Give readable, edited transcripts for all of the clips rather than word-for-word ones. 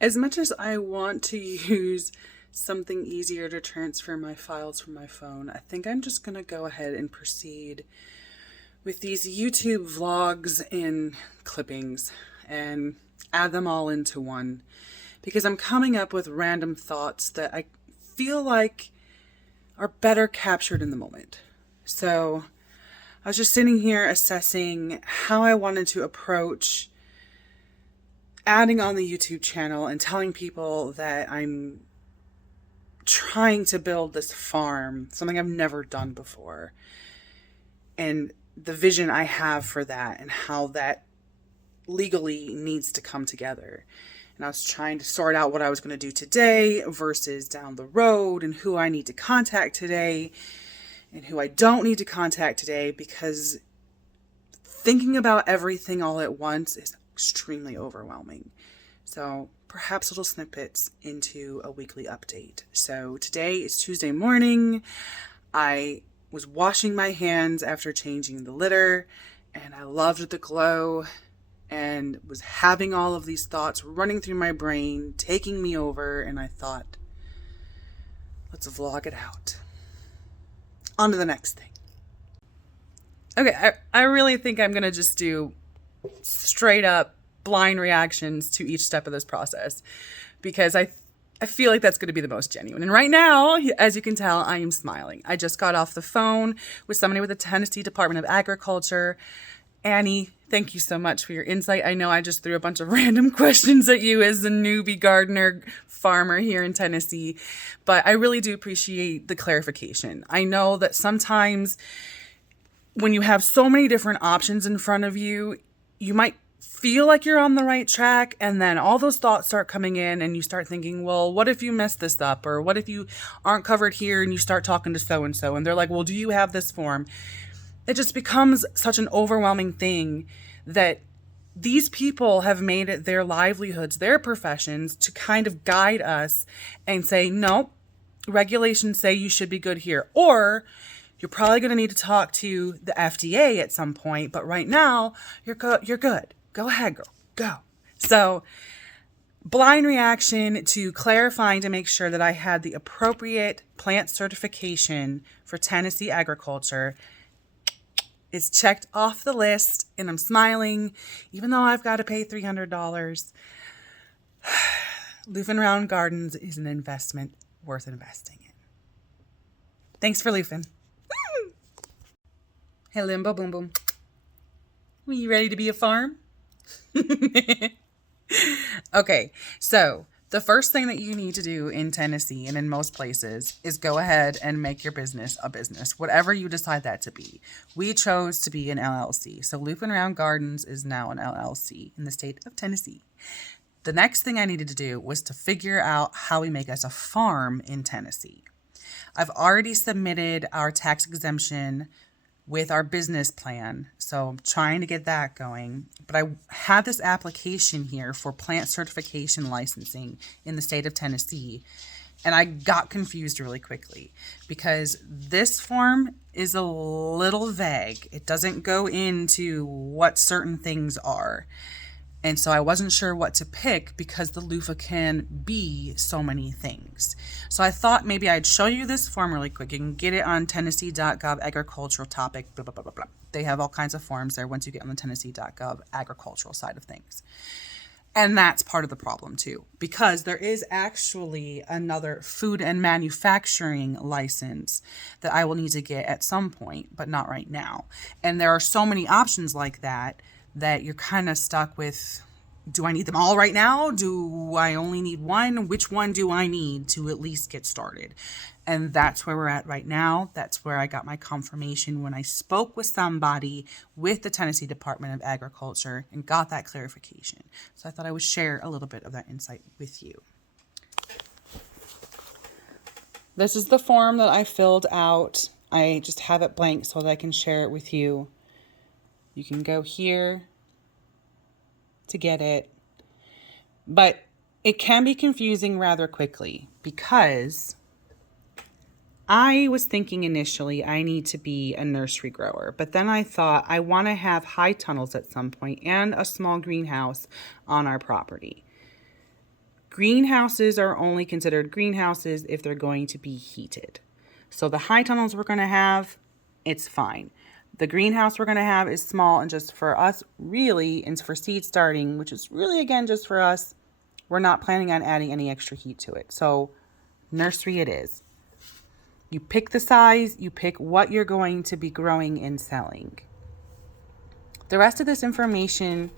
As much as I want to use something easier to transfer my files from my phone, I think I'm just going to go ahead and proceed with these YouTube vlogs and clippings and add them all into one, because I'm coming up with random thoughts that I feel like are better captured in the moment. So I was just sitting here assessing how I wanted to approach adding on the YouTube channel and telling people that I'm trying to build this farm, something I've never done before, and the vision I have for that and how that legally needs to come together. And I was trying to sort out what I was going to do today versus down the road, and who I need to contact today and who I don't need to contact today, because thinking about everything all at once is extremely overwhelming. So perhaps little snippets into a weekly update. So today is Tuesday morning. I was washing my hands after changing the litter, and I loved the glow and was having all of these thoughts running through my brain, taking me over, and I thought, let's vlog it out. On to the next thing. Okay, I really think I'm going to just do straight up blind reactions to each step of this process, because I feel like that's going to be the most genuine. And right now, as you can tell, I am smiling. I just got off the phone with somebody with the Tennessee Department of Agriculture. Annie, thank you so much for your insight. I know I just threw a bunch of random questions at you as a newbie gardener farmer here in Tennessee, but I really do appreciate the clarification. I know that sometimes when you have so many different options in front of you, you might feel like you're on the right track, and then all those thoughts start coming in and you start thinking, well, what if you mess this up? Or what if you aren't covered here, and you start talking to so-and-so and they're like, well, do you have this form? It just becomes such an overwhelming thing that these people have made it their livelihoods, their professions, to kind of guide us and say, no, regulations say you should be good here. Or you're probably going to need to talk to the FDA at some point, but right now you're good. Go ahead, girl, go. So blind reaction to clarifying to make sure that I had the appropriate plant certification for Tennessee agriculture is checked off the list, and I'm smiling, even though I've got to pay $300. Loof'n Round Gardens is an investment worth investing in. Thanks for loofing. Hey, Limbo, boom, boom. Are you ready to be a farm? Okay, so the first thing that you need to do in Tennessee and in most places is go ahead and make your business a business, whatever you decide that to be. We chose to be an LLC. So Loof'n Round Gardens is now an LLC in the state of Tennessee. The next thing I needed to do was to figure out how we make us a farm in Tennessee. I've already submitted our tax exemption with our business plan, so I'm trying to get that going. But I have this application here for plant certification licensing in the state of Tennessee, and I got confused really quickly because this form is a little vague. It doesn't go into what certain things are. And so I wasn't sure what to pick because the loofah can be so many things. So I thought maybe I'd show you this form really quick. You can get it on tennessee.gov agricultural topic, blah, blah, blah, blah, blah. They have all kinds of forms there once you get on the tennessee.gov agricultural side of things. And that's part of the problem too, because there is actually another food and manufacturing license that I will need to get at some point, but not right now. And there are so many options like that you're kind of stuck with, do I need them all right now? Do I only need one? Which one do I need to at least get started? And that's where we're at right now. That's where I got my confirmation when I spoke with somebody with the Tennessee Department of Agriculture and got that clarification. So I thought I would share a little bit of that insight with you. This is the form that I filled out. I just have it blank so that I can share it with you. You can go here to get it. But it can be confusing rather quickly because I was thinking initially I need to be a nursery grower, but then I thought I want to have high tunnels at some point and a small greenhouse on our property. Greenhouses are only considered greenhouses if they're going to be heated. So the high tunnels we're going to have, it's fine. The greenhouse we're going to have is small and just for us, really, and for seed starting, which is really, again, just for us. We're not planning on adding any extra heat to it. So nursery it is. You pick the size, you pick what you're going to be growing and selling. The rest of this information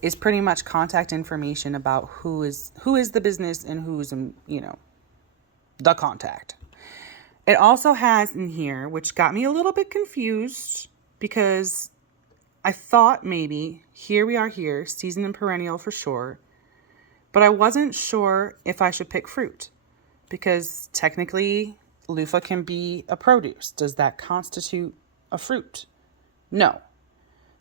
is pretty much contact information about who is the business and who's, the contact. It also has in here, which got me a little bit confused because I thought maybe here we are here, season and perennial for sure, but I wasn't sure if I should pick fruit because technically loofah can be a produce. Does that constitute a fruit? No.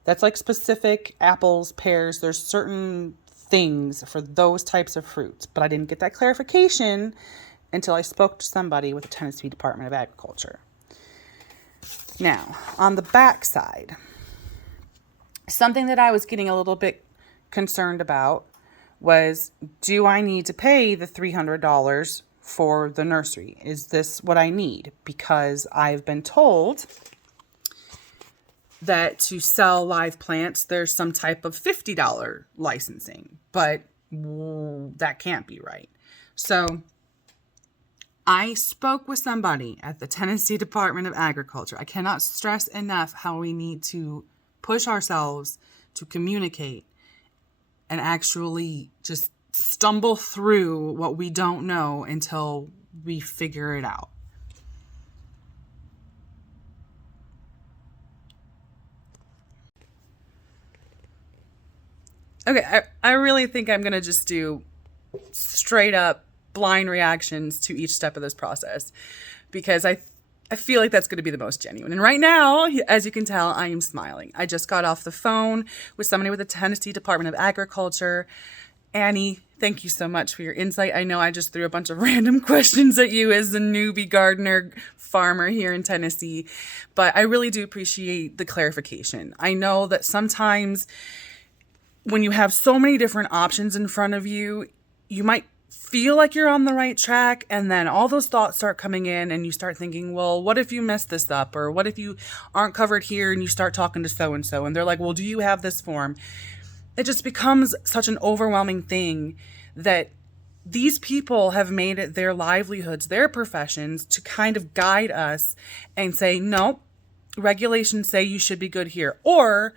That's like specific apples, pears. There's certain things for those types of fruits, but I didn't get that clarification until I spoke to somebody with the Tennessee Department of Agriculture. Now, on the back side, something that I was getting a little bit concerned about was, do I need to pay the $300 for the nursery? Is this what I need? Because I've been told that to sell live plants, there's some type of $50 licensing, but that can't be right. So I spoke with somebody at the Tennessee Department of Agriculture. I cannot stress enough how we need to push ourselves to communicate and actually just stumble through what we don't know until we figure it out. Okay, I really think I'm going to just do straight up blind reactions to each step of this process because I feel like that's going to be the most genuine. And right now, as you can tell, I am smiling. I just got off the phone with somebody with the Tennessee Department of Agriculture. Annie, thank you so much for your insight. I know I just threw a bunch of random questions at you as a newbie gardener farmer here in Tennessee, but I really do appreciate the clarification. I know that sometimes when you have so many different options in front of you, you might feel like you're on the right track, and then all those thoughts start coming in and you start thinking, well, what if you mess this up? Or what if you aren't covered here and you start talking to so-and-so and they're like, well, do you have this form? It just becomes such an overwhelming thing that these people have made it their livelihoods, their professions, to kind of guide us and say, no, regulations say you should be good here. Or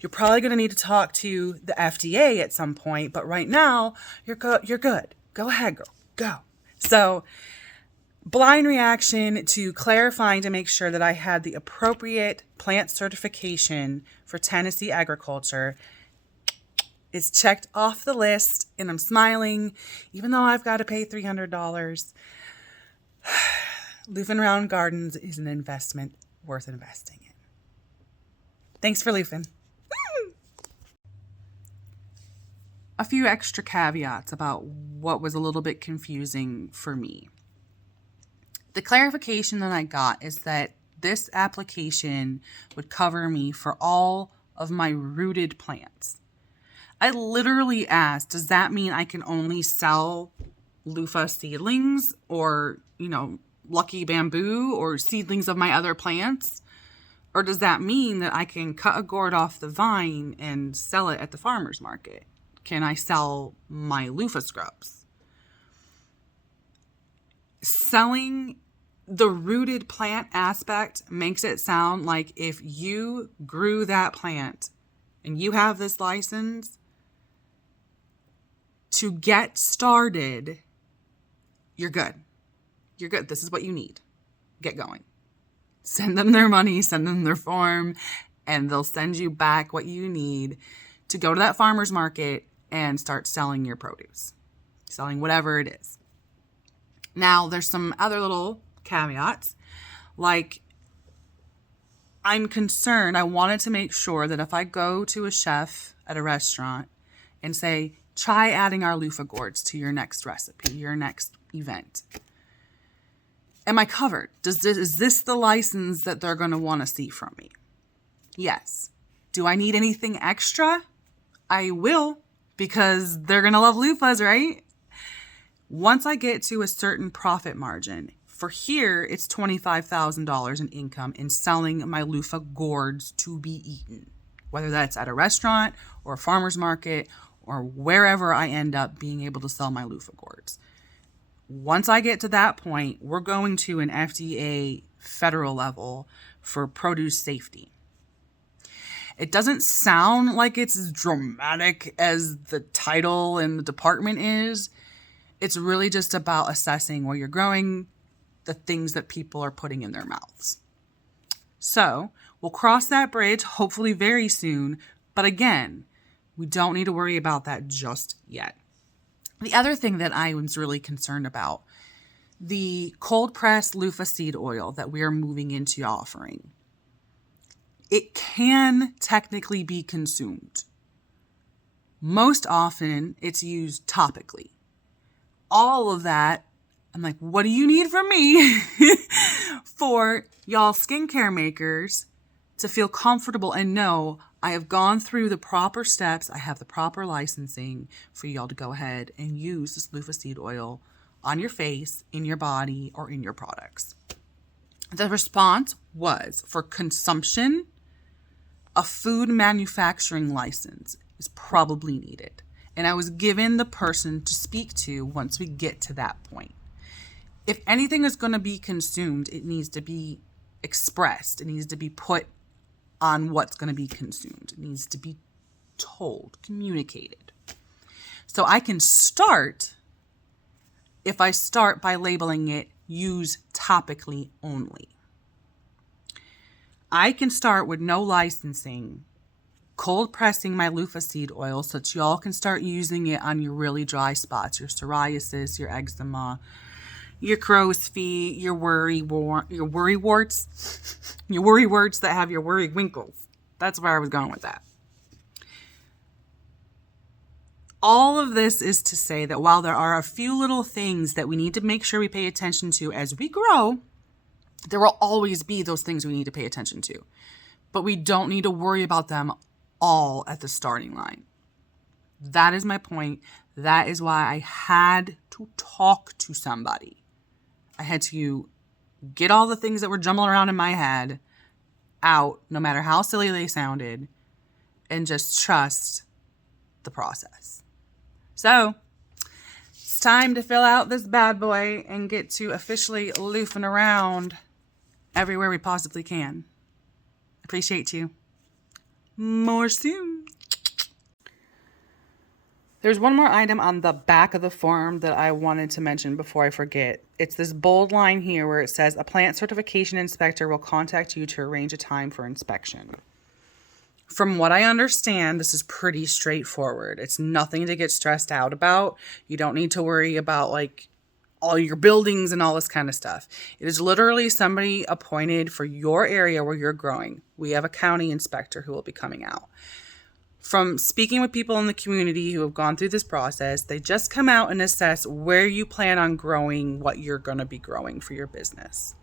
you're probably going to need to talk to the FDA at some point, but right now you're good. Go ahead, girl. Go. So, blind reaction to clarifying to make sure that I had the appropriate plant certification for Tennessee Agriculture is checked off the list, and I'm smiling, even though I've got to pay $300. Loof'n Round Gardens is an investment worth investing in. Thanks for loofing. A few extra caveats about what was a little bit confusing for me. The clarification that I got is that this application would cover me for all of my rooted plants. I literally asked, does that mean I can only sell loofah seedlings or, lucky bamboo or seedlings of my other plants? Or does that mean that I can cut a gourd off the vine and sell it at the farmer's market? Can I sell my loofah scrubs? Selling the rooted plant aspect makes it sound like if you grew that plant and you have this license, to get started, you're good. You're good. This is what you need. Get going. Send them their money, send them their form, and they'll send you back what you need to go to that farmer's market and start selling your produce, selling whatever it is. Now, there's some other little caveats, like I'm concerned. I wanted to make sure that if I go to a chef at a restaurant and say, try adding our loofah gourds to your next recipe, your next event, am I covered? Is this the license that they're going to want to see from me? Yes. Do I need anything extra? I will, because they're going to love loofahs, right? Once I get to a certain profit margin, for here, it's $25,000 in income in selling my loofah gourds to be eaten, whether that's at a restaurant or a farmer's market or wherever I end up being able to sell my loofah gourds. Once I get to that point, we're going to an FDA federal level for produce safety. It doesn't sound like it's as dramatic as the title and the department is. It's really just about assessing where you're growing the things that people are putting in their mouths. So we'll cross that bridge hopefully very soon. But again, we don't need to worry about that just yet. The other thing that I was really concerned about, the cold pressed loofah seed oil that we are moving into offering. It can technically be consumed. Most often, it's used topically. All of that, I'm like, what do you need from me for y'all skincare makers to feel comfortable and know I have gone through the proper steps, I have the proper licensing for y'all to go ahead and use this loofah seed oil on your face, in your body, or in your products. The response was, for consumption, a food manufacturing license is probably needed. And I was given the person to speak to once we get to that point. If anything is going to be consumed, it needs to be expressed. It needs to be put on what's going to be consumed. It needs to be told, communicated. So I can start, if I start by labeling it, use topically only. I can start with no licensing, cold pressing my loofah seed oil so that y'all can start using it on your really dry spots, your psoriasis, your eczema, your crow's feet, your worry warts that have your worry winkles. That's where I was going with that. All of this is to say that while there are a few little things that we need to make sure we pay attention to as we grow, there will always be those things we need to pay attention to. But we don't need to worry about them all at the starting line. That is my point. That is why I had to talk to somebody. I had to get all the things that were jumbling around in my head out, no matter how silly they sounded, and just trust the process. So it's time to fill out this bad boy and get to officially loofing around everywhere we possibly can. Appreciate you. More soon. There's one more item on the back of the form that I wanted to mention before I forget. It's this bold line here where it says a plant certification inspector will contact you to arrange a time for inspection. From what I understand, this is pretty straightforward. It's nothing to get stressed out about. You don't need to worry about like all your buildings and all this kind of stuff. It is literally somebody appointed for your area where you're growing. We have a county inspector who will be coming out. From speaking with people in the community who have gone through this process, they just come out and assess where you plan on growing what you're going to be growing for your business.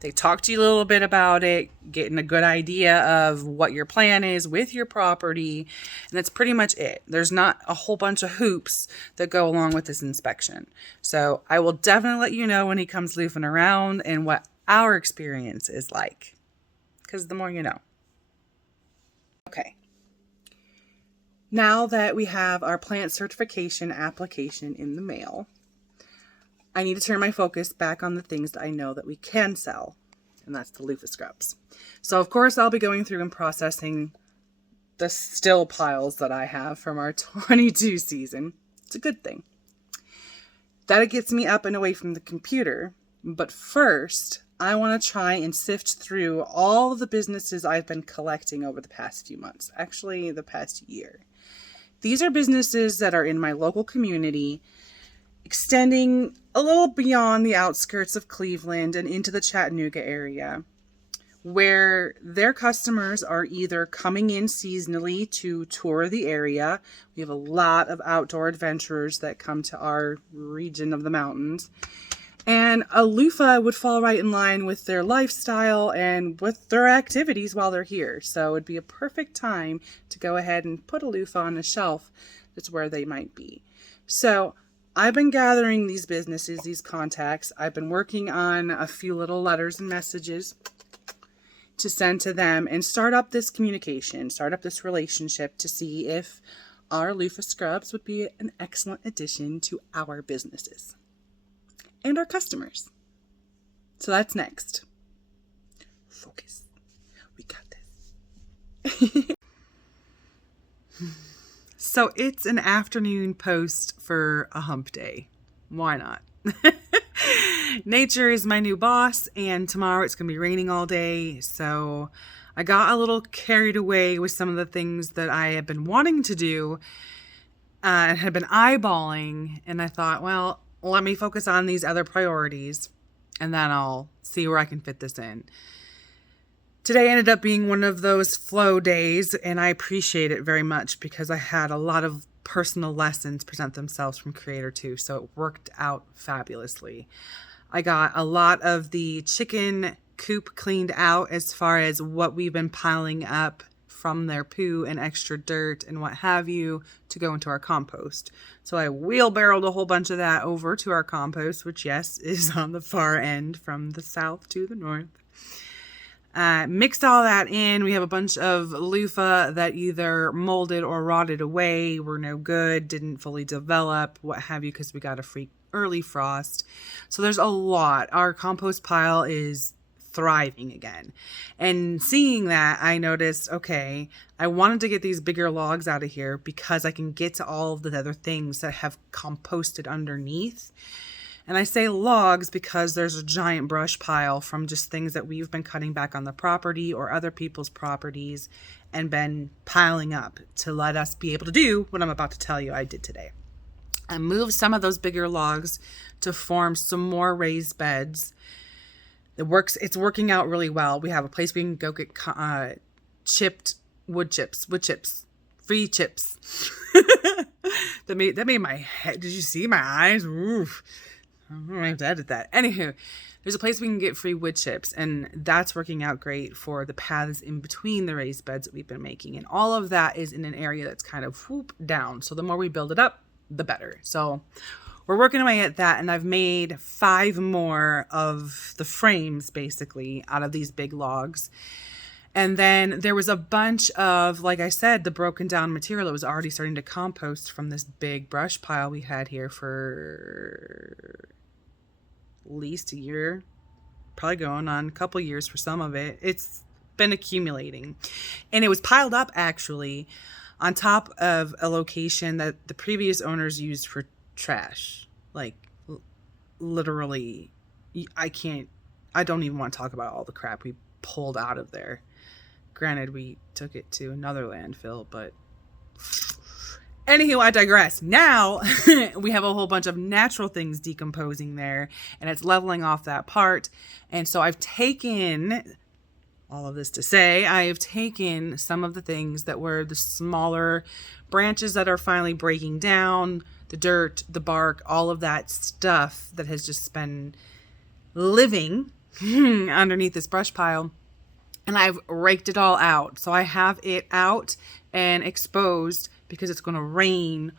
They talk to you a little bit about it, getting a good idea of what your plan is with your property, and that's pretty much it. There's not a whole bunch of hoops that go along with this inspection. So I will definitely let you know when he comes loofing around and what our experience is like, because the more you know. Okay. Now that we have our plant certification application in the mail, I need to turn my focus back on the things that I know that we can sell, and that's the loofah scrubs. So, of course, I'll be going through and processing the still piles that I have from our 22 season. It's a good thing. That gets me up and away from the computer, but first, I want to try and sift through all of the businesses I've been collecting over the past few months, actually the past year. These are businesses that are in my local community, extending a little beyond the outskirts of Cleveland and into the Chattanooga area, where their customers are either coming in seasonally to tour the area. We have a lot of outdoor adventurers that come to our region of the mountains. And a loofah would fall right in line with their lifestyle and with their activities while they're here. So it'd be a perfect time to go ahead and put a loofah on a shelf that's where they might be. So I've been gathering these businesses, these contacts. I've been working on a few little letters and messages to send to them and start up this communication, start up this relationship to see if our loofah scrubs would be an excellent addition to our businesses and our customers. So that's next. Focus. We got this. So it's an afternoon post for a hump day. Why not? Nature is my new boss, and tomorrow it's going to be raining all day. So I got a little carried away with some of the things that I had been wanting to do and had been eyeballing. And I thought, well, let me focus on these other priorities, and then I'll see where I can fit this in. Today ended up being one of those flow days, and I appreciate it very much because I had a lot of personal lessons present themselves from Creator 2, so it worked out fabulously. I got a lot of the chicken coop cleaned out as far as what we've been piling up from their poo and extra dirt and what have you to go into our compost. So I wheelbarrowed a whole bunch of that over to our compost, which, yes, is on the far end from the south to the north. Mixed all that in. We have a bunch of loofah that either molded or rotted away, were no good, didn't fully develop, what have you, because we got a early frost. So there's a lot. Our compost pile is thriving again. And seeing that, I noticed, okay, I wanted to get these bigger logs out of here because I can get to all of the other things that have composted underneath. And I say logs because there's a giant brush pile from just things that we've been cutting back on the property or other people's properties and been piling up to let us be able to do what I'm about to tell you I did today. I moved some of those bigger logs to form some more raised beds. It's working out really well. We have a place we can go get chipped wood chips, free chips. That made my head. Did you see my eyes? Oof. I'm going to have to edit that. Anywho, there's a place we can get free wood chips, and that's working out great for the paths in between the raised beds that we've been making. And all of that is in an area that's kind of down. So the more we build it up, the better. So we're working away at that, and I've made 5 more of the frames, basically, out of these big logs. And then there was a bunch of, like I said, the broken down material that was already starting to compost from this big brush pile we had here for at least a year, probably going on a couple years for some of it. It's been accumulating, and it was piled up actually on top of a location that the previous owners used for trash. Like literally, I don't even want to talk about all the crap we pulled out of there. Granted, we took it to another landfill, but anywho, I digress. Now we have a whole bunch of natural things decomposing there, and it's leveling off that part. And so I've taken all of this to say, I have taken some of the things that were the smaller branches that are finally breaking down, the dirt, the bark, all of that stuff that has just been living underneath this brush pile. And I've raked it all out. So I have it out and exposed because it's going to rain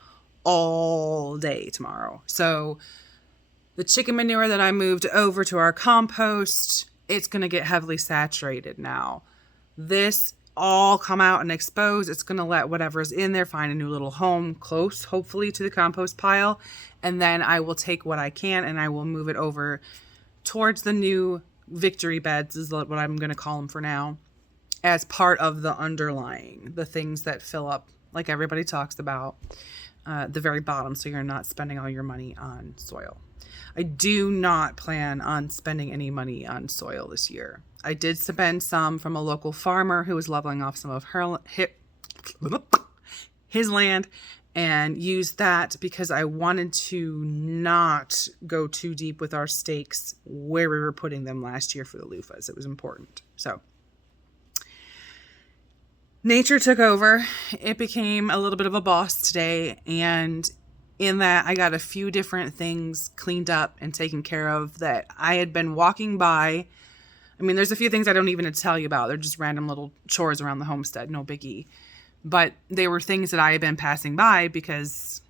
all day tomorrow. So the chicken manure that I moved over to our compost, it's going to get heavily saturated now. This all come out and expose. It's going to let whatever's in there find a new little home close, hopefully, to the compost pile. And then I will take what I can and I will move it over towards the new victory beds, is what I'm going to call them for now, as part of the underlying, the things that fill up, like everybody talks about, the very bottom, so you're not spending all your money on soil. I do not plan on spending any money on soil this year. I did spend some from a local farmer who was leveling off some of his land, and used that because I wanted to not go too deep with our stakes where we were putting them last year for the loofahs. It was important. So nature took over. It became a little bit of a boss today, and in that I got a few different things cleaned up and taken care of that I had been walking by. I mean, there's a few things I don't even need to tell you about. They're just random little chores around the homestead, no biggie. But they were things that I had been passing by because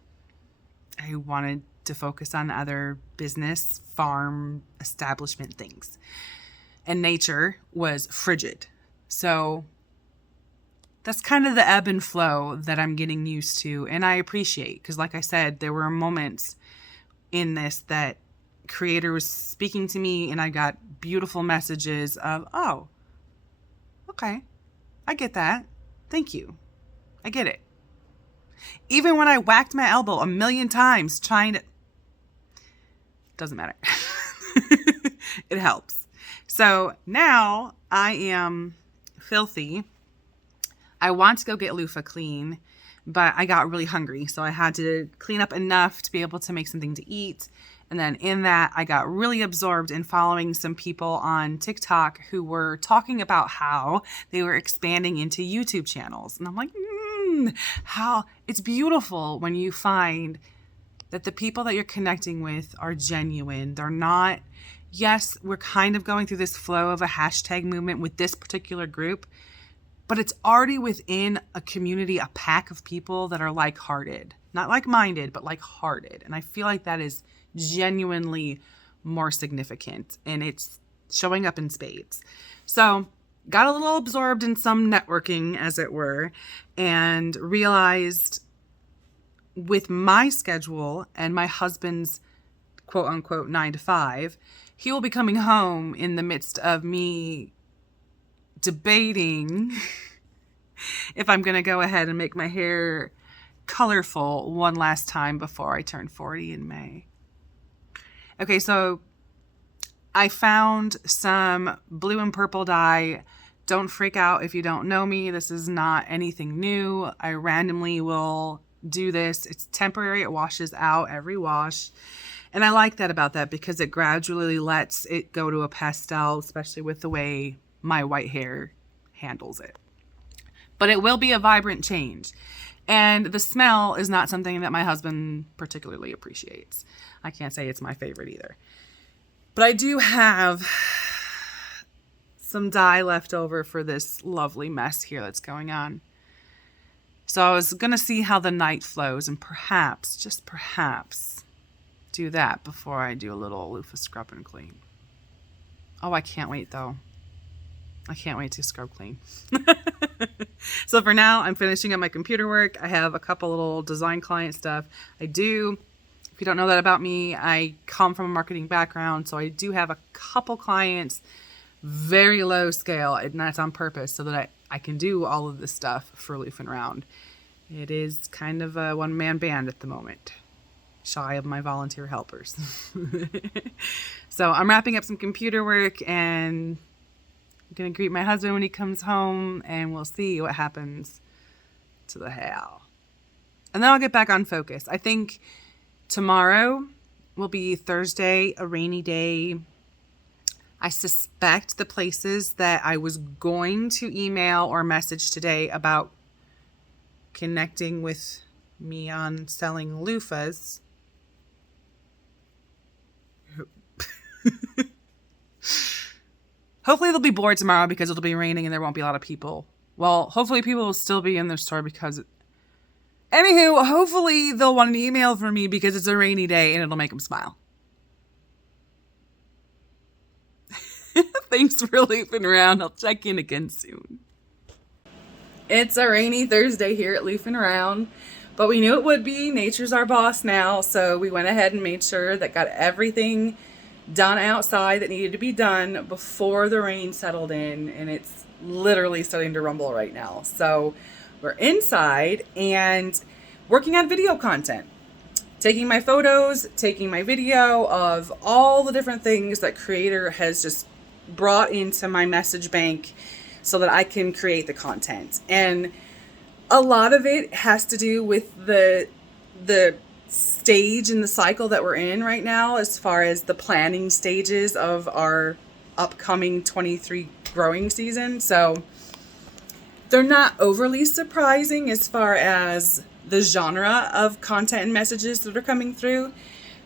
I wanted to focus on other business, farm, establishment things. And nature was frigid. So that's kind of the ebb and flow that I'm getting used to. And I appreciate, because like I said, there were moments in this that creator was speaking to me and I got beautiful messages of, oh, okay, I get that. Thank you. I get it. Even when I whacked my elbow 1,000,000 times trying to, doesn't matter. It helps. So now I am filthy. I want to go get loofah clean, but I got really hungry. So I had to clean up enough to be able to make something to eat. And then in that, I got really absorbed in following some people on TikTok who were talking about how they were expanding into YouTube channels. And I'm like, how it's beautiful when you find that the people that you're connecting with are genuine. They're not, yes, we're kind of going through this flow of a hashtag movement with this particular group, but it's already within a community, a pack of people that are like-hearted. Not like-minded, but like-hearted. And I feel like that is genuinely more significant, and it's showing up in spades. So got a little absorbed in some networking, as it were, and realized with my schedule and my husband's quote unquote 9 to 5, he will be coming home in the midst of me debating if I'm going to go ahead and make my hair colorful one last time before I turn 40 in May. Okay, so I found some blue and purple dye. Don't freak out if you don't know me. This is not anything new. I randomly will do this. It's temporary. It washes out every wash. And I like that about that because it gradually lets it go to a pastel, especially with the way my white hair handles it. But it will be a vibrant change. And the smell is not something that my husband particularly appreciates. I can't say it's my favorite either. But I do have some dye left over for this lovely mess here that's going on. So I was going to see how the night flows and perhaps, just perhaps, do that before I do a little loofah scrub and clean. Oh, I can't wait though. I can't wait to scrub clean. So for now, I'm finishing up my computer work. I have a couple little design client stuff. If you don't know that about me, I come from a marketing background, so I do have a couple clients, very low scale, and that's on purpose so that I can do all of this stuff for Loof'n Round. It is kind of a one-man band at the moment, shy of my volunteer helpers. So I'm wrapping up some computer work and I'm going to greet my husband when he comes home, and we'll see what happens to the hair. And then I'll get back on focus. I think tomorrow will be Thursday, a rainy day. I suspect the places that I was going to email or message today about connecting with me on selling loofahs. Hopefully they'll be bored tomorrow because it'll be raining and there won't be a lot of people. Well, hopefully people will still be in their store because... Anywho, hopefully they'll want an email from me because it's a rainy day and it'll make them smile. Thanks for Loof'n Round. I'll check in again soon. It's a rainy Thursday here at Loof'n Round, but we knew it would be. Nature's our boss now, so we went ahead and made sure that got everything done outside that needed to be done before the rain settled in, and it's literally starting to rumble right now. So we're inside and working on video content, taking my photos, taking my video of all the different things that creator has just brought into my message bank so that I can create the content. And a lot of it has to do with the stage in the cycle that we're in right now, as far as the planning stages of our upcoming 23 growing season. So they're not overly surprising as far as the genre of content and messages that are coming through,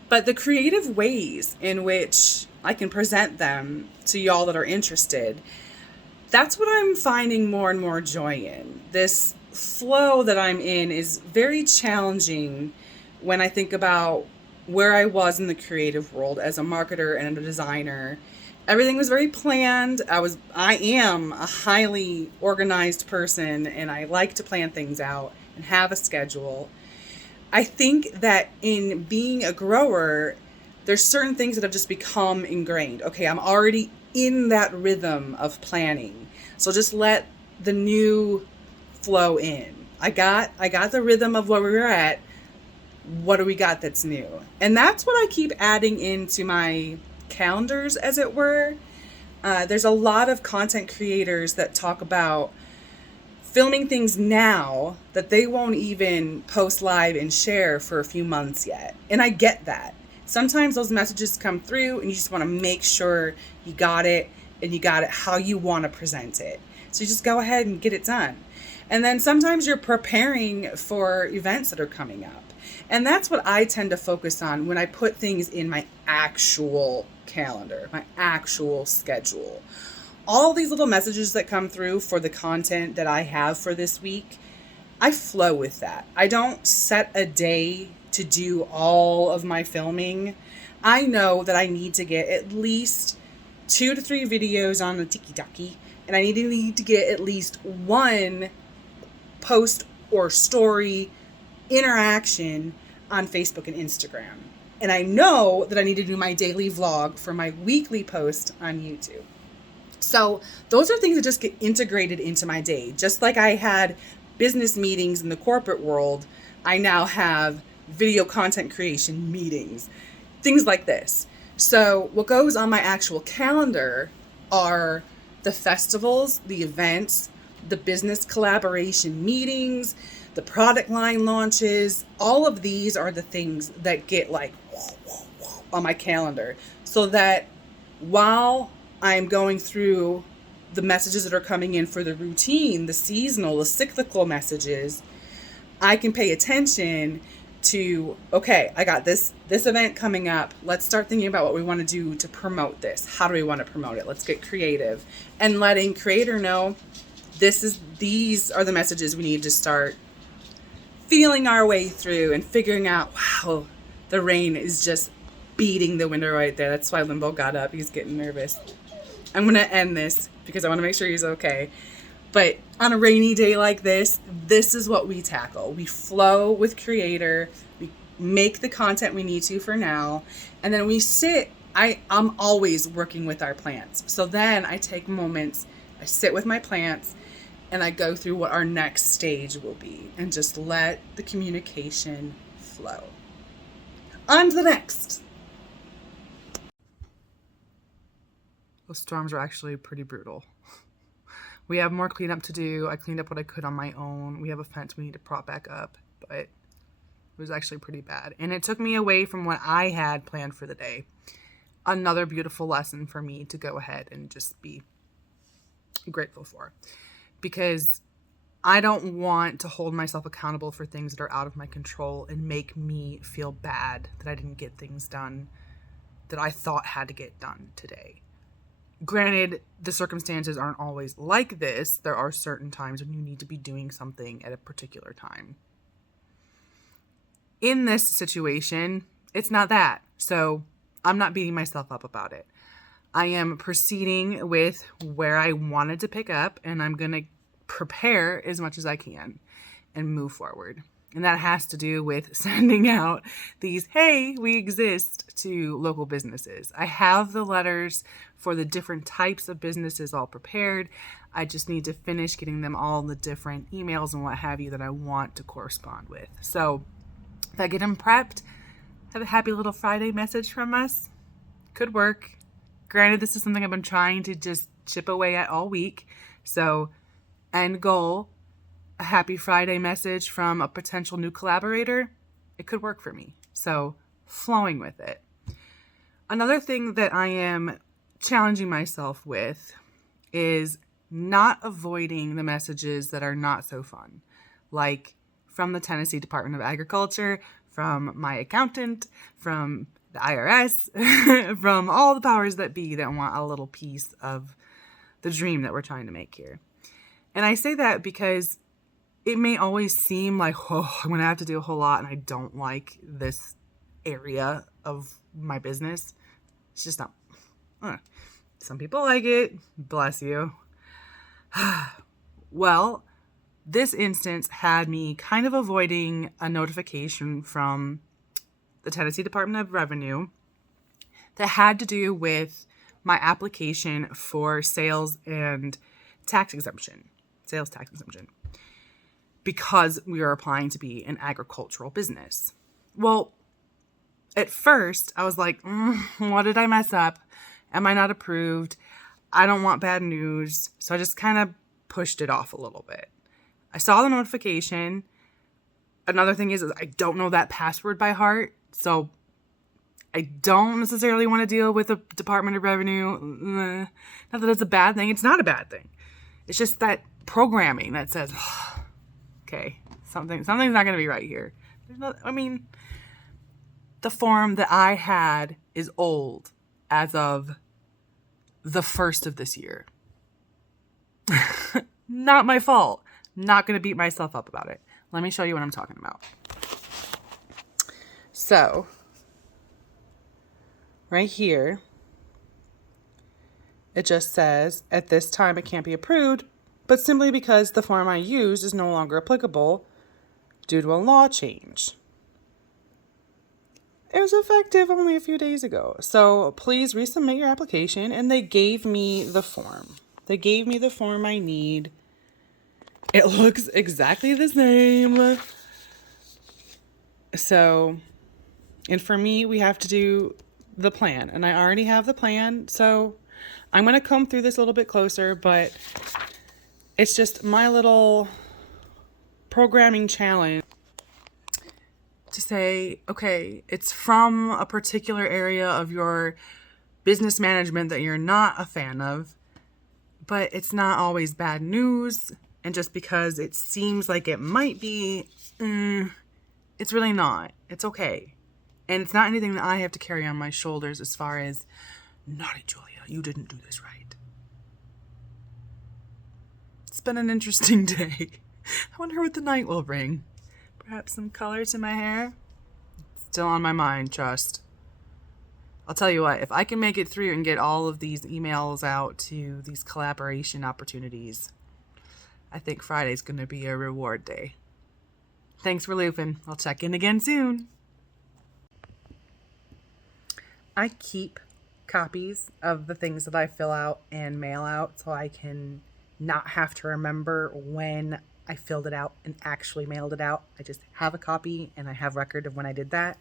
but the creative ways in which I can present them to y'all that are interested, that's what I'm finding more and more joy in. This flow that I'm in is very challenging when I think about where I was in the creative world as a marketer and a designer, everything was very planned. I am a highly organized person, and I like to plan things out and have a schedule. I think that in being a grower, there's certain things that have just become ingrained. Okay, I'm already in that rhythm of planning. So just let the new flow in. I got the rhythm of where we were at. What do we got that's new? And that's what I keep adding into my calendars, as it were. There's a lot of content creators that talk about filming things now that they won't even post live and share for a few months yet. And I get that. Sometimes those messages come through and you just want to make sure you got it and you got it how you want to present it. So you just go ahead and get it done. And then sometimes you're preparing for events that are coming up. And that's what I tend to focus on when I put things in my actual calendar, my actual schedule. All these little messages that come through for the content that I have for this week, I flow with that. I don't set a day to do all of my filming. I know that I need to get at least 2 to 3 videos on the tiki-taki, and I need to get at least one post or story interaction on Facebook and Instagram. And I know that I need to do my daily vlog for my weekly post on YouTube. So those are things that just get integrated into my day. Just like I had business meetings in the corporate world, I now have video content creation meetings, things like this. So what goes on my actual calendar are the festivals, the events, the business collaboration meetings, the product line launches. All of these are the things that get like on my calendar, so that while I'm going through the messages that are coming in for the routine, the seasonal, the cyclical messages, I can pay attention to, okay, I got this event coming up. Let's start thinking about what we want to do to promote this. How do we want to promote it? Let's get creative. And letting creator know these are the messages we need to start feeling our way through and figuring out, wow, the rain is just beating the window right there. That's why Limbo got up. He's getting nervous. I'm going to end this because I want to make sure he's okay. But on a rainy day like this is what we tackle. We flow with creator. We make the content we need to for now. And then we sit. I'm always working with our plants. So then I take moments, I sit with my plants, and I go through what our next stage will be and just let the communication flow. On to the next. Those storms are actually pretty brutal. We have more cleanup to do. I cleaned up what I could on my own. We have a fence we need to prop back up, but it was actually pretty bad. And it took me away from what I had planned for the day. Another beautiful lesson for me to go ahead and just be grateful for. Because I don't want to hold myself accountable for things that are out of my control and make me feel bad that I didn't get things done that I thought had to get done today. Granted, the circumstances aren't always like this. There are certain times when you need to be doing something at a particular time. In this situation, it's not that. So I'm not beating myself up about it. I am proceeding with where I wanted to pick up, and I'm going to prepare as much as I can and move forward. And that has to do with sending out these, hey, we exist, to local businesses. I have the letters for the different types of businesses all prepared. I just need to finish getting them all the different emails and what have you that I want to correspond with. So if I get them prepped, have a happy little Friday message from us. Could work. Granted, this is something I've been trying to just chip away at all week. So end goal, a happy Friday message from a potential new collaborator, it could work for me. So flowing with it. Another thing that I am challenging myself with is not avoiding the messages that are not so fun. Like from the Tennessee Department of Agriculture, from my accountant, from the IRS, from all the powers that be that want a little piece of the dream that we're trying to make here. And I say that because it may always seem like, oh, I'm going to have to do a whole lot and I don't like this area of my business. It's just not. Some people like it. Bless you. Well, this instance had me kind of avoiding a notification from the Tennessee Department of Revenue that had to do with my application for sales tax exemption, because we are applying to be an agricultural business. Well, at first I was like, what did I mess up? Am I not approved? I don't want bad news. So I just kind of pushed it off a little bit. I saw the notification. Another thing is I don't know that password by heart. So I don't necessarily want to deal with the Department of Revenue. Not that it's a bad thing. It's not a bad thing. It's just that programming that says, okay, something's not going to be right here. The form that I had is old as of the 1st of this year. Not my fault. Not going to beat myself up about it. Let me show you what I'm talking about. So, right here, it just says, at this time it can't be approved, but simply because the form I used is no longer applicable due to a law change. It was effective only a few days ago. So please resubmit your application. And they gave me the form. They gave me the form I need. It looks exactly the same. So, and for me, we have to do the plan. And I already have the plan. So I'm going to comb through this a little bit closer. But it's just my little programming challenge to say, okay, it's from a particular area of your business management that you're not a fan of, but it's not always bad news. And just because it seems like it might be, it's really not. It's okay. And it's not anything that I have to carry on my shoulders as far as, naughty Julia, you didn't do this right. It's been an interesting day. I wonder what the night will bring. Perhaps some color to my hair. Still on my mind, trust. I'll tell you what, if I can make it through and get all of these emails out to these collaboration opportunities, I think Friday's going to be a reward day. Thanks for loofing. I'll check in again soon. I keep copies of the things that I fill out and mail out so I can not have to remember when I filled it out and actually mailed it out. I just have a copy and I have record of when I did that.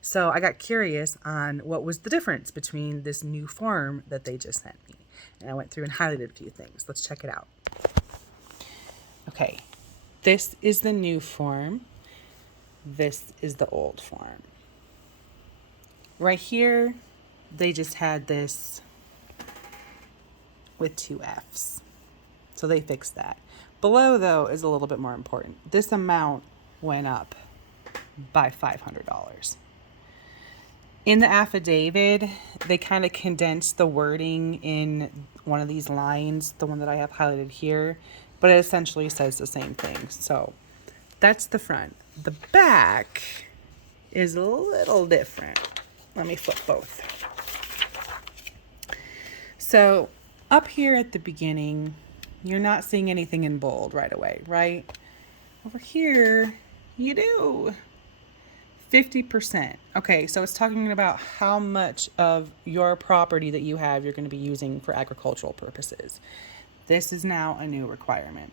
So I got curious on what was the difference between this new form that they just sent me. And I went through and highlighted a few things. Let's check it out. Okay, this is the new form. This is the old form. Right here, they just had this with 2 F's. So they fixed that. Below, though, is a little bit more important. This amount went up by $500. In the affidavit, they kind of condensed the wording in one of these lines, the one that I have highlighted here, but it essentially says the same thing. So that's the front. The back is a little different. Let me flip both. So up here at the beginning, you're not seeing anything in bold right away, right? Over here, you do. 50%. Okay, so it's talking about how much of your property that you have you're going to be using for agricultural purposes. This is now a new requirement.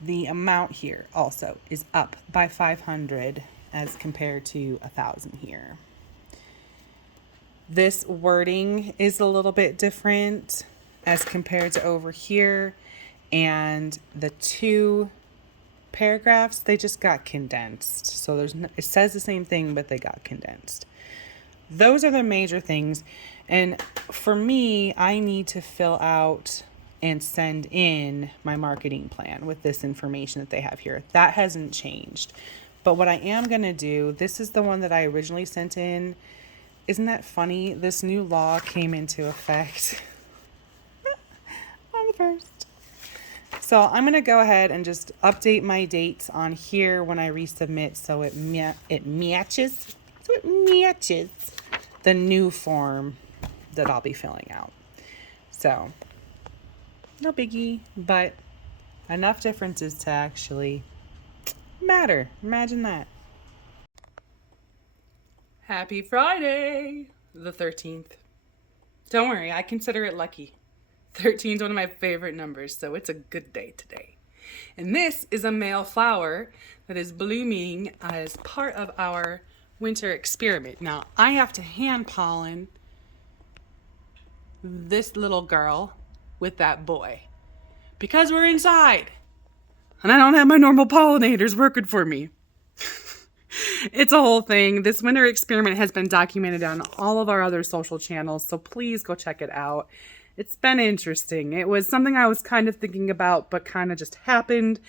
The amount here also is up by 500 as compared to 1,000 here. This wording is a little bit different as compared to over here. And the 2 paragraphs, they just got condensed. So it says the same thing, but they got condensed. Those are the major things. And for me, I need to fill out and send in my marketing plan with this information that they have here. That hasn't changed. But what I am going to do, this is the one that I originally sent in. Isn't that funny? This new law came into effect on the 1st. So I'm going to go ahead and just update my dates on here when I resubmit so it matches. Is so it matches the new form that I'll be filling out. So, no biggie, but enough differences to actually matter. Imagine that. Happy Friday, the 13th. Don't worry, I consider it lucky. 13 is one of my favorite numbers, so it's a good day today. And this is a male flower that is blooming as part of our winter experiment. Now, I have to hand pollen this little girl with that boy because we're inside and I don't have my normal pollinators working for me. It's a whole thing. This winter experiment has been documented on all of our other social channels, so please go check it out. It's been interesting. It was something I was kind of thinking about, but kind of just happened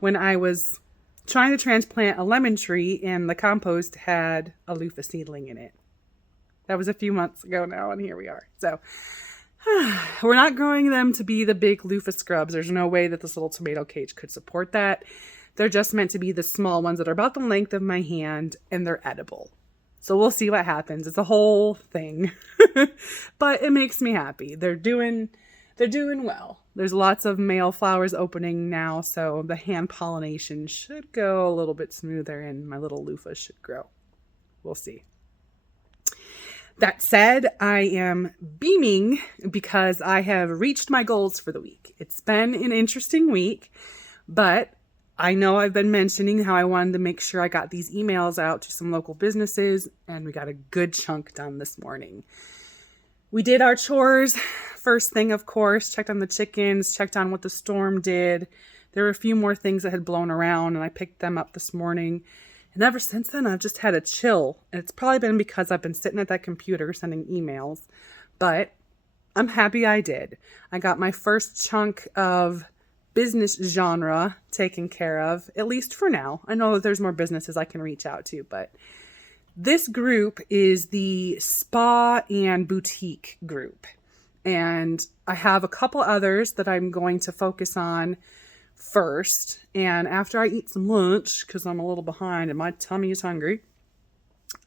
when I was trying to transplant a lemon tree and the compost had a loofah seedling in it. That was a few months ago now, and here we are. So we're not growing them to be the big loofah scrubs. There's no way that this little tomato cage could support that. They're just meant to be the small ones that are about the length of my hand, and they're edible. So we'll see what happens. It's a whole thing, but it makes me happy. They're doing well. There's lots of male flowers opening now, so the hand pollination should go a little bit smoother and my little loofah should grow. We'll see. That said, I am beaming because I have reached my goals for the week. It's been an interesting week, but I know I've been mentioning how I wanted to make sure I got these emails out to some local businesses, and we got a good chunk done this morning. We did our chores. First thing, of course, checked on the chickens, checked on what the storm did. There were a few more things that had blown around, and I picked them up this morning. And ever since then, I've just had a chill. And it's probably been because I've been sitting at that computer sending emails. But I'm happy I did. I got my first chunk of business genre taken care of, at least for now. I know that there's more businesses I can reach out to, but this group is the spa and boutique group. And I have a couple others that I'm going to focus on first. And after I eat some lunch, because I'm a little behind and my tummy is hungry,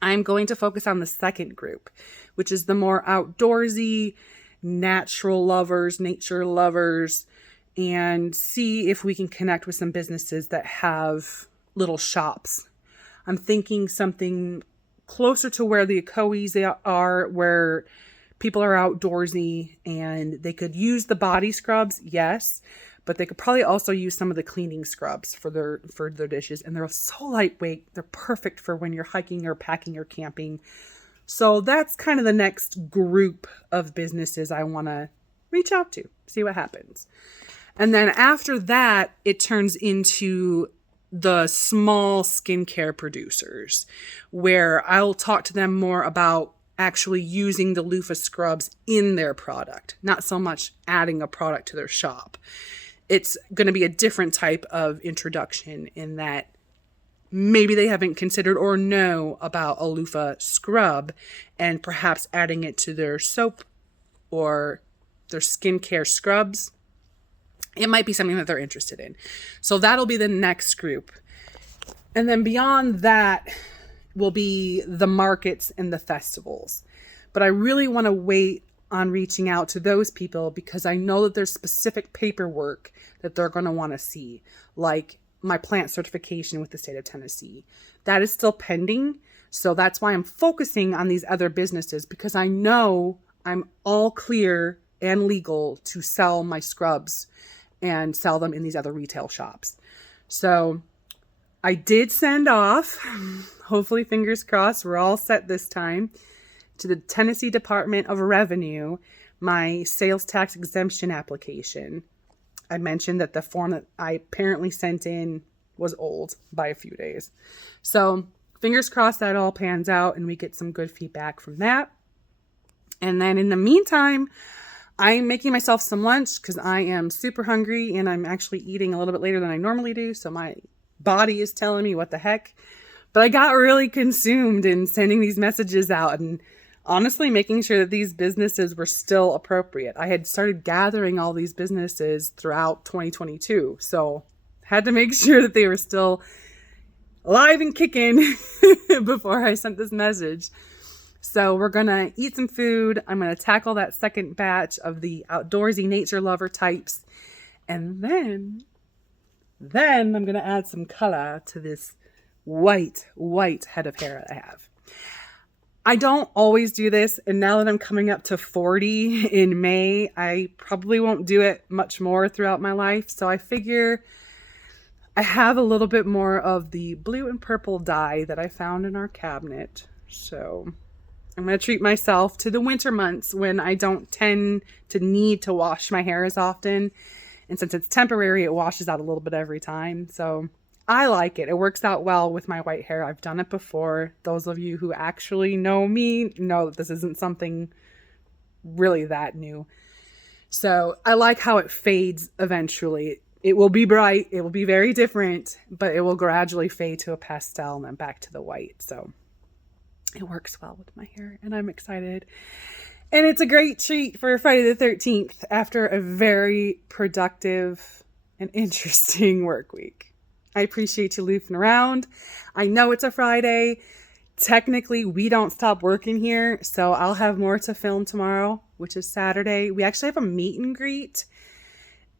I'm going to focus on the second group, which is the more outdoorsy, natural lovers, nature lovers, and see if we can connect with some businesses that have little shops. I'm thinking something closer to where the Ocoees are, where people are outdoorsy and they could use the body scrubs, yes, but they could probably also use some of the cleaning scrubs for their dishes. And they're so lightweight. They're perfect for when you're hiking or packing or camping. So that's kind of the next group of businesses I want to reach out to, see what happens. And then after that, it turns into the small skincare producers, where I'll talk to them more about actually using the loofah scrubs in their product, not so much adding a product to their shop. It's going to be a different type of introduction in that maybe they haven't considered or know about a loofah scrub and perhaps adding it to their soap or their skincare scrubs. It might be something that they're interested in. So that'll be the next group. And then beyond that will be the markets and the festivals. But I really want to wait on reaching out to those people because I know that there's specific paperwork that they're going to want to see, like my plant certification with the state of Tennessee. That is still pending. So that's why I'm focusing on these other businesses, because I know I'm all clear and legal to sell my scrubs and sell them in these other retail shops. So I did send off, hopefully fingers crossed, we're all set this time, to the Tennessee Department of Revenue, my sales tax exemption application. I mentioned that the form that I apparently sent in was old by a few days. So fingers crossed that all pans out and we get some good feedback from that. And then in the meantime, I'm making myself some lunch because I am super hungry and I'm actually eating a little bit later than I normally do. So my body is telling me what the heck. But I got really consumed in sending these messages out and honestly making sure that these businesses were still appropriate. I had started gathering all these businesses throughout 2022. So had to make sure that they were still alive and kicking before I sent this message. So we're going to eat some food. I'm going to tackle that second batch of the outdoorsy nature lover types. And then I'm going to add some color to this white head of hair I have. I don't always do this, and now that I'm coming up to 40 in May, I probably won't do it much more throughout my life. So I figure I have a little bit more of the blue and purple dye that I found in our cabinet. So I'm going to treat myself to the winter months when I don't tend to need to wash my hair as often. And since it's temporary, it washes out a little bit every time. So I like it. It works out well with my white hair. I've done it before. Those of you who actually know me know that this isn't something really that new. So I like how it fades eventually. It will be bright. It will be very different, but it will gradually fade to a pastel and then back to the white. So it works well with my hair and I'm excited. And it's a great treat for Friday the 13th after a very productive and interesting work week. I appreciate you loofing around. I know it's a Friday. Technically, we don't stop working here, so I'll have more to film tomorrow, which is Saturday. We actually have a meet and greet.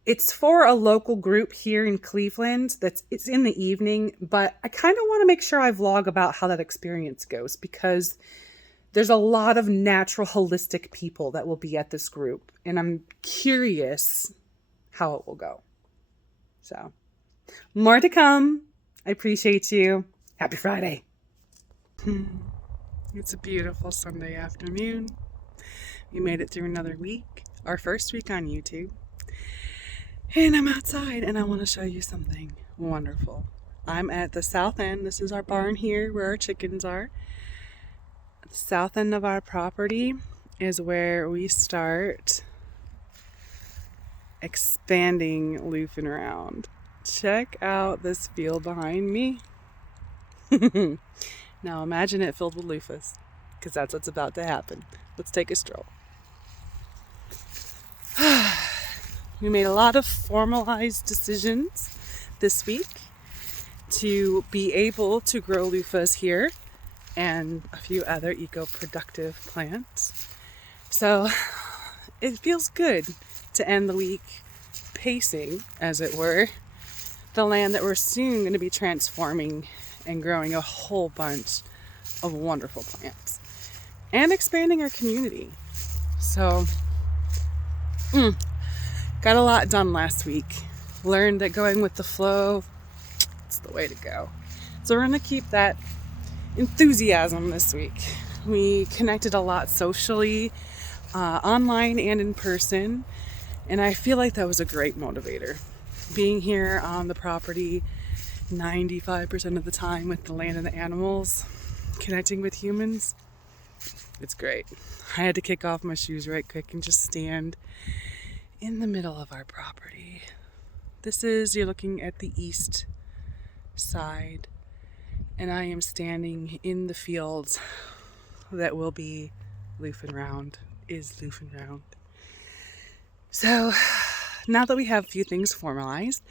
It's for a local group here in Cleveland. It's in the evening, but I kind of want to make sure I vlog about how that experience goes because there's a lot of natural, holistic people that will be at this group, and I'm curious how it will go. So more to come. I appreciate you. Happy Friday. It's a beautiful Sunday afternoon. We made it through another week, our first week on YouTube. And I'm outside and I want to show you something wonderful. I'm at the south end. This is our barn here where our chickens are. The south end of our property is where we start expanding Loof'n Round. Check out this field behind me. Now imagine it filled with loofahs, because that's what's about to happen. Let's take a stroll. We made a lot of formalized decisions this week to be able to grow loofahs here and a few other eco-productive plants. So it feels good to end the week pacing, as it were, the land that we're soon going to be transforming and growing a whole bunch of wonderful plants and expanding our community. So, got a lot done last week. Learned that going with the flow, it's the way to go. So we're going to keep that enthusiasm this week. We connected a lot socially, online and in person, and I feel like that was a great motivator. Being here on the property 95% of the time with the land and the animals, connecting with humans, it's great. I had to kick off my shoes right quick and just stand in the middle of our property. You're looking at the east side, and I am standing in the fields that will be Loof'n Round, is Loof'n Round. So now that we have a few things formalized,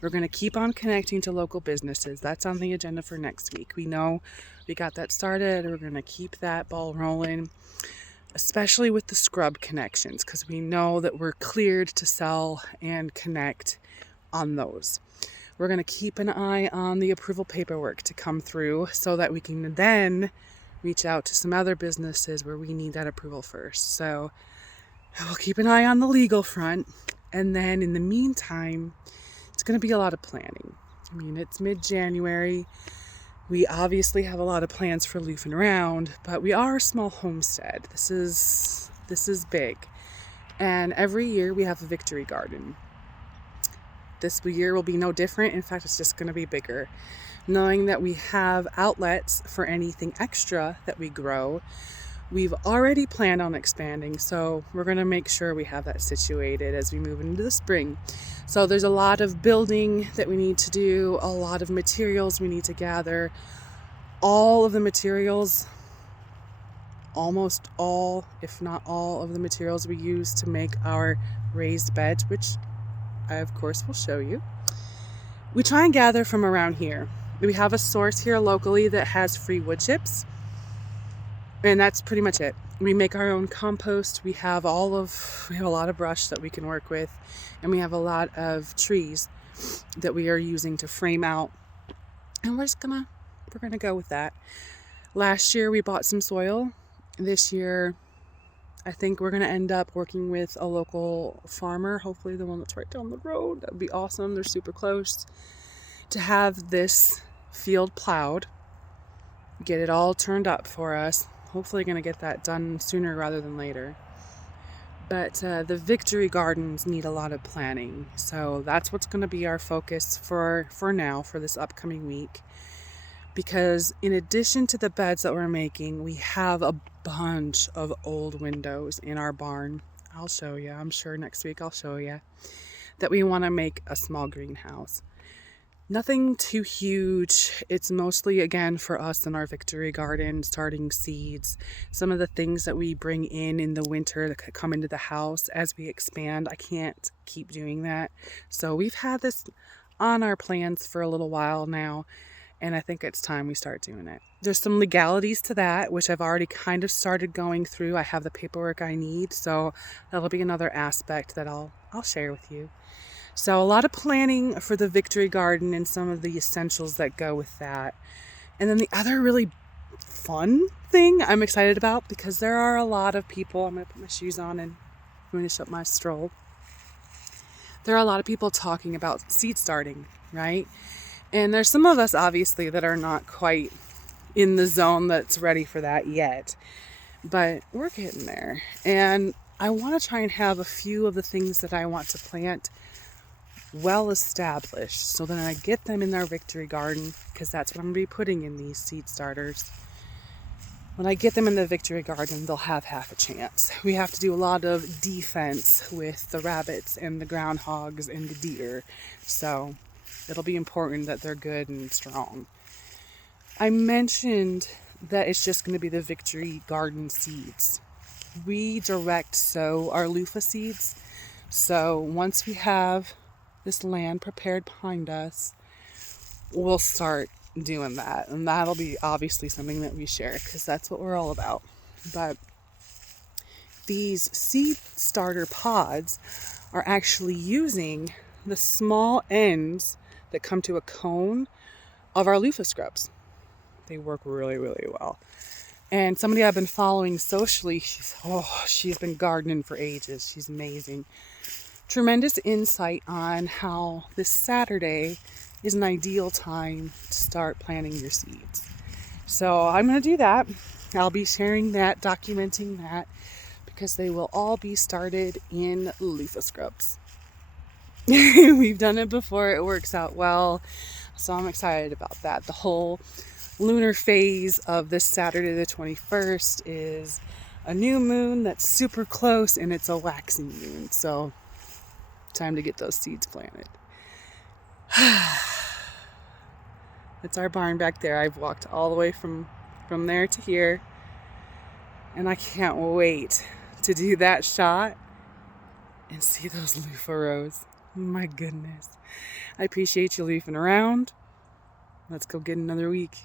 we're going to keep on connecting to local businesses. That's on the agenda for next week. We know we got that started. We're going to keep that ball rolling, especially with the scrub connections, because we know that we're cleared to sell and connect on those. We're going to keep an eye on the approval paperwork to come through so that we can then reach out to some other businesses where we need that approval first. So we'll keep an eye on the legal front. And then in the meantime, it's going to be a lot of planning. I mean, it's mid-January. We obviously have a lot of plans for Loof'n Round, but we are a small homestead. This is big. And every year we have a victory garden. This year will be no different. In fact, it's just going to be bigger. Knowing that we have outlets for anything extra that we grow, we've already planned on expanding, so we're going to make sure we have that situated as we move into the spring. So there's a lot of building that we need to do, a lot of materials we need to gather. All of the materials, almost all, if not all of the materials we use to make our raised beds, which I of course will show you, we try and gather from around here. We have a source here locally that has free wood chips, and that's pretty much it. We make our own compost. We have a lot of brush that we can work with, and we have a lot of trees that we are using to frame out, and we're gonna go with that. Last year we bought some soil. This year I think we're gonna end up working with a local farmer, hopefully the one that's right down the road. That would be awesome. They're super close, to have this field plowed, get it all turned up for us. Hopefully gonna get that done sooner rather than later. But the victory gardens need a lot of planning, so that's what's going to be our focus for now, for this upcoming week. Because in addition to the beds that we're making, we have a bunch of old windows in our barn. I'll show you. I'm sure next week I'll show you that we want to make a small greenhouse. Nothing too huge. It's mostly, again, for us in our victory garden, starting seeds. Some of the things that we bring in the winter that come into the house as we expand. I can't keep doing that. So we've had this on our plans for a little while now, and I think it's time we start doing it. There's some legalities to that, which I've already kind of started going through. I have the paperwork I need, so that'll be another aspect that I'll share with you. So a lot of planning for the victory garden and some of the essentials that go with that. And then the other really fun thing I'm excited about, because there are a lot of people, I'm going to put my shoes on and finish up my stroll. There are a lot of people talking about seed starting, right? And there's some of us obviously that are not quite in the zone that's ready for that yet, but we're getting there. And I want to try and have a few of the things that I want to plant well established, so then I get them in our victory garden, because that's what I'm going to be putting in these seed starters. When I get them in the victory garden, they'll have half a chance. We have to do a lot of defense with the rabbits and the groundhogs and the deer, so it'll be important that they're good and strong. I mentioned that it's just going to be the victory garden seeds. We direct sow our loofah seeds, so once we have this land prepared behind us, we'll start doing that, and that'll be obviously something that we share, because that's what we're all about. But these seed starter pods are actually using the small ends that come to a cone of our loofah scrubs. They work really, really well. And somebody I've been following socially, she's been gardening for ages. She's amazing. Tremendous insight on how this Saturday is an ideal time to start planting your seeds. So I'm going to do that. I'll be sharing that, documenting that, because they will all be started in loofah scrubs. We've done it before. It works out well. So I'm excited about that. The whole lunar phase of this Saturday the 21st is a new moon that's super close, and it's a waxing moon. So time to get those seeds planted. It's our barn back there. I've walked all the way from there to here, and I can't wait to do that shot and see those loofah rows. My goodness. I appreciate you loofing around. Let's go get another week.